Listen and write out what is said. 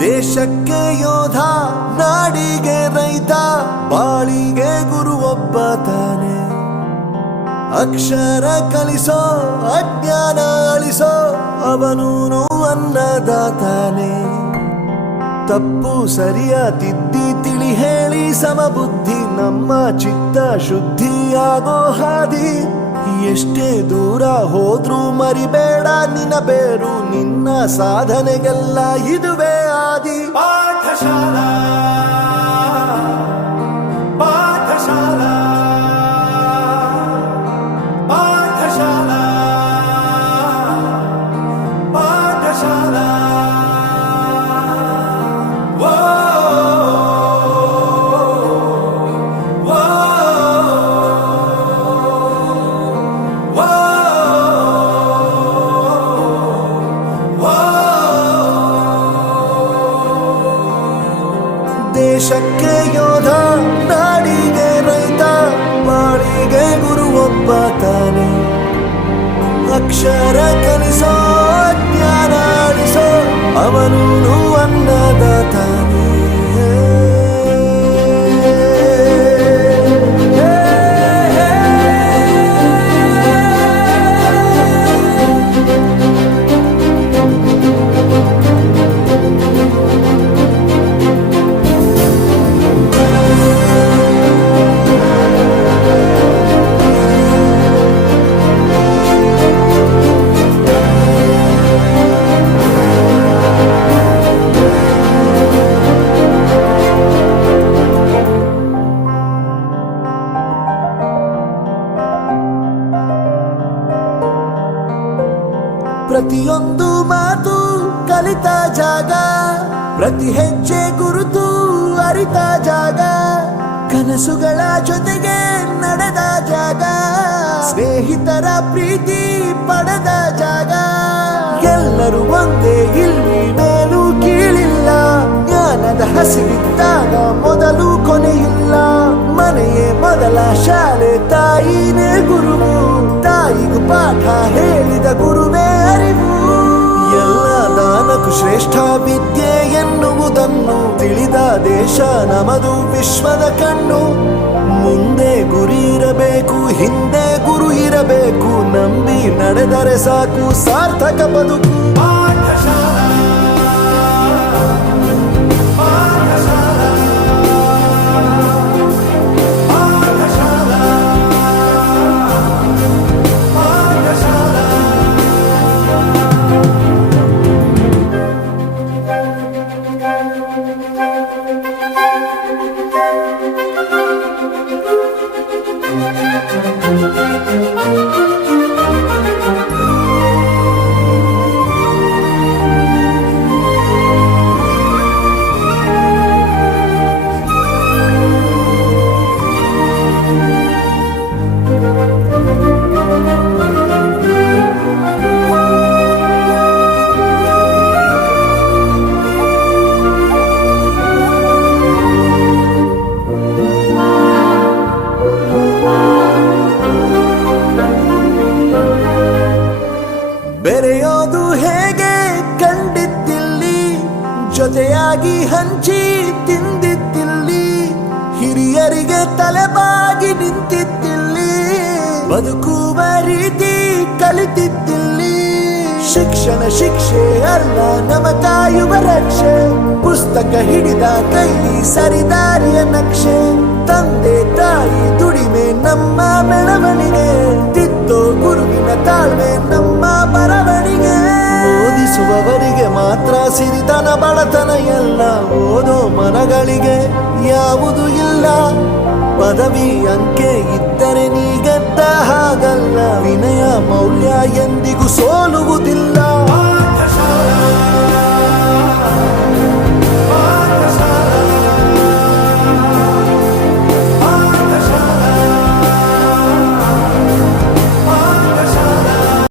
ದೇಶಕ್ಕೆ ಯೋಧ, ನಾಡಿಗೆ ರೈತ, ಬಾಳಿಗೆ ಗುರು ಒಬ್ಬ ತಾನೆ. ಅಕ್ಷರ ಕಲಿಸೋ, ಅಜ್ಞಾನ ಅಳಿಸೋ, ಅವನೂನು ಅನ್ನದಾತಾನೆ. ತಪ್ಪು ಸರಿಯ ತಿದ್ದಿ ತಿಳಿ ಹೇಳಿ ಸಮಬುದ್ಧಿ, ನಮ್ಮ ಚಿತ್ತ ಶುದ್ಧಿಯಾಗೋ ಹಾದಿ. ಎಷ್ಟೇ ದೂರ ಹೋದ್ರೂ ಮರಿಬೇಡ ನಿನ್ನ ಬೇರು, ನಿನ್ನ ಸಾಧನೆಗೆಲ್ಲ ಇದುವೇ ಆದಿ. ಪಾಠಶಾಲಾ ಪಾಠಶಾಲಾ ಪಾಠಶಾಲಾ ಪಾಠಶಾಲಾ. ದೇಶಕ್ಕೆ ಯೋಧ, ನಾಡಿಗೆ ರೈತ, ಬಾಳಿಗೆ ಗುರು ಒಬ್ಬ ತಾನೆ. ಅಕ್ಷರ ಕಲಿಸೋ, ಜ್ಞಾನ ಅಳಿಸೋ, ಅವನೂನು ಅನ್ನದಾತಾನೆ. ಪ್ರತಿಯೊಂದು ಮಾತು ಕಲಿತ ಜಾಗ, ಪ್ರತಿ ಹೆಜ್ಜೆ ಗುರುತು ಅರಿತ ಜಾಗ, ಕನಸುಗಳ ಜೊತೆಗೆ ನಡೆದ ಜಾಗ, ಸ್ನೇಹಿತರ ಪ್ರೀತಿ ಪಡೆದ ಜಾಗ. ಎಲ್ಲರೂ ಒಂದೇ, ಇಲ್ಲಿ ಮೇಲೂ ಕೀಳಿಲ್ಲ, ಜ್ಞಾನದ ಹಸಿವಿದ್ದಾಗ ಮೊದಲು ಕೊನೆಯಿಲ್ಲ. ಮನೆಯೇ ಮೊದಲ ಶಾಲೆ, ತಾಯಿನೇ ಗುರುವು, ತಾಯಿಗೂ ಪಾಠ ಹೇಳಿದ ಗುರುವೇ ಅರಿವು. ಎಲ್ಲ ದಾನಕ್ಕೂ ಶ್ರೇಷ್ಠ ವಿದ್ಯೆ ಎನ್ನುವುದನ್ನು ತಿಳಿದ ದೇಶ ನಮದು, ವಿಶ್ವದ ಕಣ್ಣು. ಮುಂದೆ ಗುರಿ ಇರಬೇಕು, ಹಿಂದೆ ಗುರು ಇರಬೇಕು, ನಂಬಿ ನಡೆದರೆ ಸಾಕು ಸಾರ್ಥಕ ಬದುಕು. ಬೆರೆಯೋದು ಹೇಗೆ ಕಂಡಿದ್ದಿಲ್ಲಿ, ಜೊತೆಯಾಗಿ ಹಂಚಿ ತಿಂದಿದ್ದಿಲ್ಲಿ, ಹಿರಿಯರಿಗೆ ತಲೆಬಾಗಿ ನಿಂತಿದ್ದಿಲ್ಲಿ, ಬದುಕುವ ರೀತಿ ಕಲಿತಿದ್ದಿಲ್ಲಿ. ಶಿಕ್ಷಣ ಶಿಕ್ಷೆ ಅಲ್ಲ, ನಮ ಕಾಯುವ ರಕ್ಷೆ, ಪುಸ್ತಕ ಹಿಡಿದ ಕೈ ಸರಿದಾರಿಯ ನಕ್ಷೆ. ತಂದೆ ತಾಯಿ ದುಡಿಮೆ ನಮ್ಮ ಬೆಳವಣಿಗೆ, ತಿದ್ದೋ ಗುರುವಿನ ತಾಳ್ಮೆ ನಮ್ಮ ಬರವಣಿಗೆ. ಓದಿಸುವವರಿಗೆ ಮಾತ್ರ ಸಿರಿತನ ಬಡತನ ಎಲ್ಲ, ಓದೋ ಮನಗಳಿಗೆ ಯಾವುದು ಇಲ್ಲ. ಪದವಿ ಅಂಕೆ ಇದ್ದರೆ ನೀಗೆದ್ದ ಹಾಗಲ್ಲ, ವಿನಯ ಮೌಲ್ಯ ಎಂದಿಗೂ ಸೋಲುವುದಿಲ್ಲ.